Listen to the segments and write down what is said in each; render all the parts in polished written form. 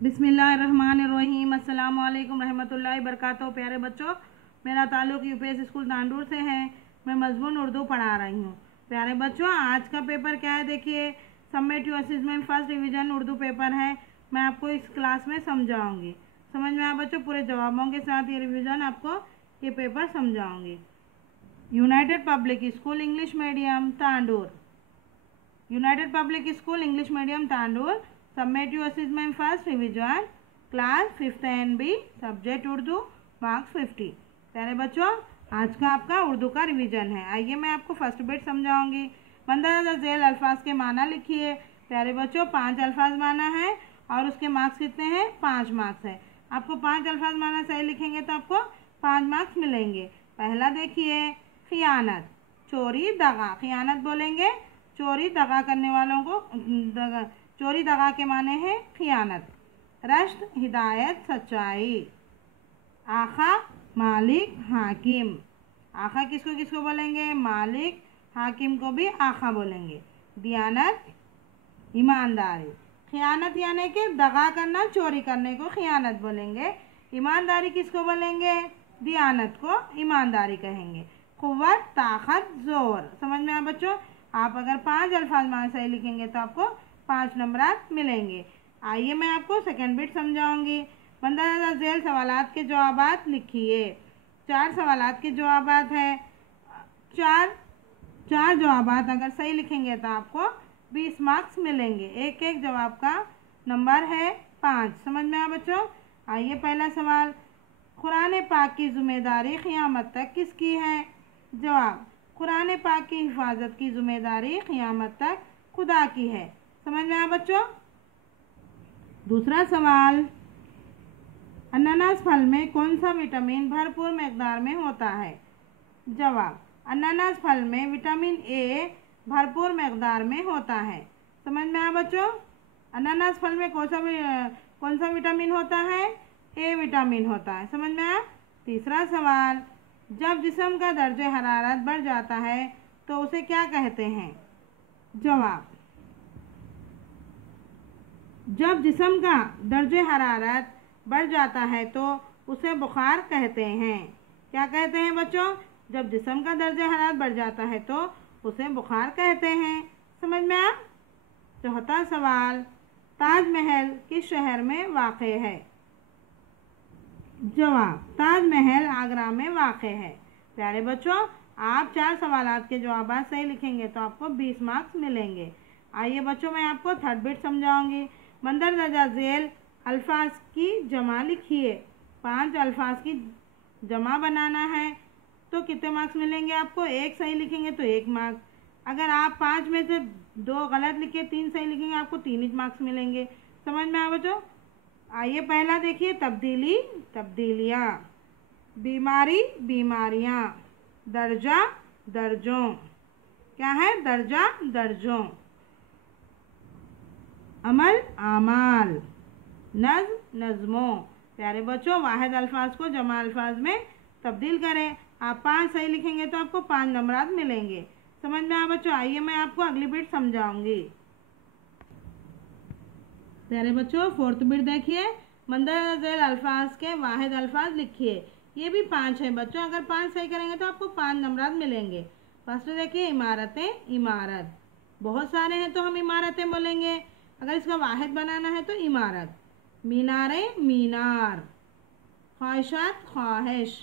बिस्मिल्लाहिर्रहमानिर्रहीम। अस्सलाम वालेकुम रहमतुल्लाहि बरकातहू। प्यारे बच्चों, मेरा ताल्लुक़ यूपीएस स्कूल तांडूर से है। मैं मज़मून उर्दू पढ़ा रही हूँ। प्यारे बच्चों, आज का पेपर क्या है देखिए, summative assessment first division Urdu paper है। मैं आपको इस क्लास में समझाऊँगी। समझ में आया बच्चों? पूरे जवाबों के साथ ये रिवीजन आपको ये पेपर समझाऊँगी। United public school English medium Tandur, United public school English medium Tandur, summative assessment first revision, class 5th NB, subject Urdu, marks 50। प्यारे बच्चों, आज का आपका उर्दू का रिवीजन है। आइए मैं आपको फर्स्ट बिट समझाऊंगी। मंदरजा झेल अल्फाज के माना लिखिए। प्यारे बच्चों, 5 अल्फाज माना है और उसके मार्क्स कितने हैं? 5 मार्क्स है। आपको 5 अल्फाज माना सही लिखेंगे तो आपको 5 मार्क्स मिलेंगे। पहला देखिए, खियानत, चोरी दगा। खियानत बोलेंगे चोरी दगा करने वालों को, चोरी दगा के माने हैं खियानत। रश्द, हिदायत, सच्चाई। आखा, मालिक, हाकिम। आखा किसको किसको बोलेंगे? मालिक, हाकिम को भी आखा बोलेंगे। दियानत, ईमानदारी। खियानत यानी कि दगा करना, चोरी करने को खियानत बोलेंगे। ईमानदारी किसको बोलेंगे? दियानत को ईमानदारी कहेंगे। कुव्वत, ताकत, जोर। समझ में आया बच्चों? आप अगर 5 अल्फाज माना सही लिखेंगे तो आपको 5 नंबरात मिलेंगे। आइए मैं आपको सेकंड बिट समझाऊंगी। मंदरजा झेल सवालात के जवाबात लिखिए। 4 सवालात के जवाबात है। चार जवाबात अगर सही लिखेंगे तो आपको 20 मार्क्स मिलेंगे। एक एक जवाब का नंबर है 5। समझ में आया बच्चों? आइए पहला सवाल, कुरान पाक की जिम्मेदारी क़यामत तक किसकी है? जवाब, कुरान पाक की हिफाजत की जिम्मेदारी क़यामत तक खुदा की है। समझ में आया बच्चों? दूसरा सवाल, अनानास फल में कौन सा विटामिन भरपूर मकदार में होता है? जवाब, अनानास फल में विटामिन ए भरपूर मकदार में होता है। समझ में आया बच्चों? अनानास फल में कौन सा विटामिन होता है? ए विटामिन होता है। समझ में आया? तीसरा सवाल, जब जिस्म का दर्जे हरारत बढ़ जाता है तो उसे क्या कहते हैं? जवाब, जब जिस्म का दर्जे हरारत बढ़ जाता है तो उसे बुखार कहते हैं। क्या कहते हैं बच्चों? जब जिस्म का दर्जे हरारत बढ़ जाता है तो उसे बुखार कहते हैं। समझ में आया? चौथा सवाल, ताजमहल किस शहर में वाक़ है? जवाब, ताजमहल आगरा में वाक़ है। प्यारे बच्चों, आप 4 सवालात के जवाब सही लिखेंगे तो आपको 20 मार्क्स मिलेंगे। आइए बच्चों, मैं आपको थर्ड बिट समझाऊंगी। मंदरजा झेल अल्फाज की जमा लिखिए। 5 अल्फाज की जमा बनाना है तो कितने मार्क्स मिलेंगे आपको? 1 सही लिखेंगे तो 1 मार्क्स। अगर आप 5 में से 2 गलत लिखे, 3 सही लिखेंगे, आपको 3 ही मार्क्स मिलेंगे। समझ में आया बच्चों? आइए पहला देखिए, तब्दीली, तब्दीलियाँ। बीमारी, बीमारियाँ। दर्जा, दर्जों। क्या है? दर्जा, दर्जों। अमल, आमाल। नज़्म, नज़्मों। प्यारे बच्चों, वाहिद अल्फाज को जमा अल्फाज में तब्दील करें। आप 5 सही लिखेंगे तो आपको 5 नंबरात मिलेंगे। समझ में आया बच्चों? आइए मैं आपको अगली बिट समझाऊंगी। प्यारे बच्चों, फोर्थ बिट देखिए, मंदरजा झेल अल्फाज के वाहिद अल्फाज लिखिए। ये भी 5 है बच्चों। अगर 5 सही करेंगे तो आपको 5 नंबरात मिलेंगे। फर्स्ट देखिए, इमारतें, इमारत। बहुत सारे हैं तो हम इमारतें बोलेंगे। अगर इसका वाहिद बनाना है तो इमारत। मीनारें, मीनार। ख्वाहिशात, ख्वाहिश।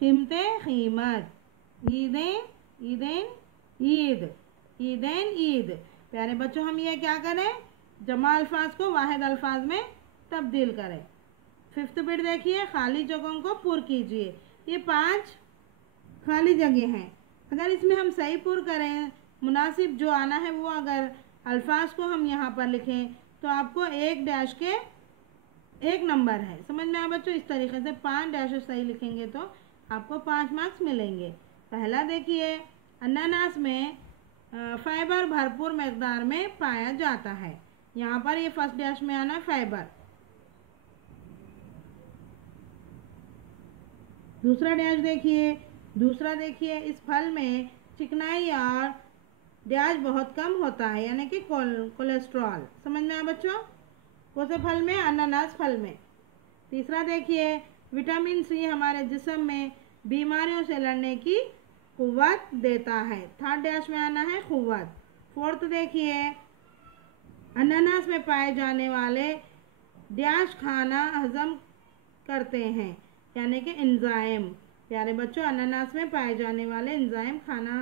कीमतें, कीमत। ईदें, ईदें, ईद। ईदें, ईद। प्यारे बच्चों, हम ये क्या करें? जमा अल्फाज को वाहिद अल्फाज में तब्दील करें। 5th बिट देखिए, खाली जगहों को पुर कीजिए। ये 5 खाली जगह हैं। अगर इसमें हम सही पुर करें, मुनासिब जो आना है वो अगर अल्फाज को हम यहाँ पर लिखें तो आपको 1 डैश के 1 नंबर है। समझ में आया बच्चों? इस तरीके से 5 डैश सही लिखेंगे तो आपको 5 मार्क्स मिलेंगे। पहला देखिए, अनानास में फाइबर भरपूर मकदार में पाया जाता है। यहाँ पर ये फर्स्ट डैश में आना फाइबर। दूसरा डैश देखिए, दूसरा देखिए, इस फल में चिकनाई और डैश बहुत कम होता है, यानी कि कोलेस्ट्रॉल। समझ में आया बच्चों? कौन से फल में? अनानास फल में। तीसरा देखिए, विटामिन सी हमारे जिस्म में बीमारियों से लड़ने की कुव्वत देता है। थर्ड डैश में आना है कुव्वत। फोर्थ देखिए, अनानास में पाए जाने वाले डैश खाना हजम करते हैं, यानी कि एंजाइम। प्यारे बच्चों, अनानास में पाए जाने वाले एंजाइम खाना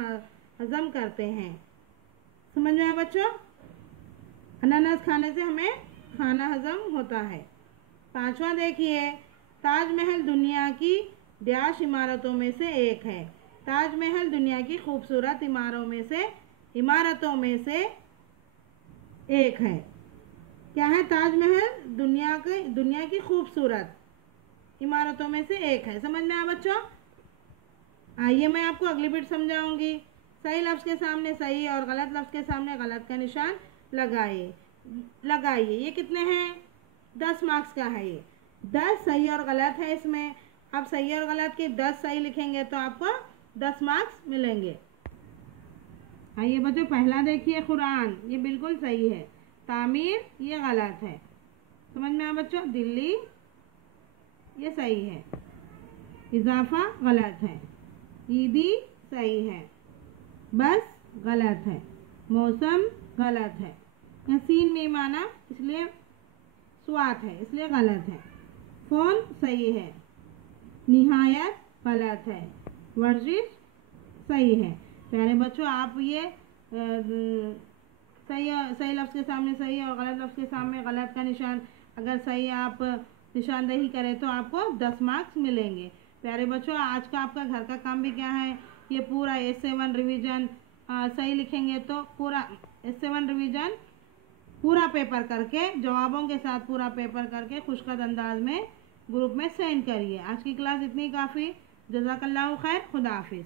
हजम करते हैं। समझ में आया बच्चों? अनानास खाने से हमें खाना हजम होता है। पांचवा देखिए, ताजमहल दुनिया की डैश इमारतों में से एक है। ताजमहल दुनिया की खूबसूरत इमारतों में से एक है। क्या है? ताजमहल दुनिया की खूबसूरत इमारतों में से एक है। समझ में आया बच्चों? आइए मैं आपको अगली बिट समझाऊंगी। सही लफ्ज़ के सामने सही और गलत लफ्ज़ के सामने गलत का निशान लगाइए। ये कितने हैं? 10 मार्क्स का है ये। 10 सही और गलत है इसमें। आप सही और गलत के 10 सही लिखेंगे तो आपको 10 मार्क्स मिलेंगे। आइए बच्चों, पहला देखिए, कुरान, ये बिल्कुल सही है। तामीर, ये गलत है। समझ में आया बच्चों? दिल्ली, ये सही है। इजाफा गलत है। ईदी सही है। बस गलत है। मौसम गलत है। यहाँ सीन में माना इसलिए स्वात है, इसलिए गलत है। फोन सही है। निहायत गलत है। वर्जिश सही है। प्यारे बच्चों, आप ये सही लफ्ज़ के सामने सही और गलत लफ्ज़ के सामने गलत का निशान अगर सही आप निशानदेही करें तो आपको 10 मार्क्स मिलेंगे। प्यारे बच्चों, आज का आपका घर का काम भी क्या है? ये पूरा S7 रिवीजन सही लिखेंगे तो पूरा S7 रिवीजन पूरा पेपर करके, जवाबों के साथ पूरा पेपर करके खुशखत अंदाज में ग्रुप में सेंड करिए। आज की क्लास इतनी काफ़ी। जज़ाकल्लाहु खैर। खुदा हाफिज़।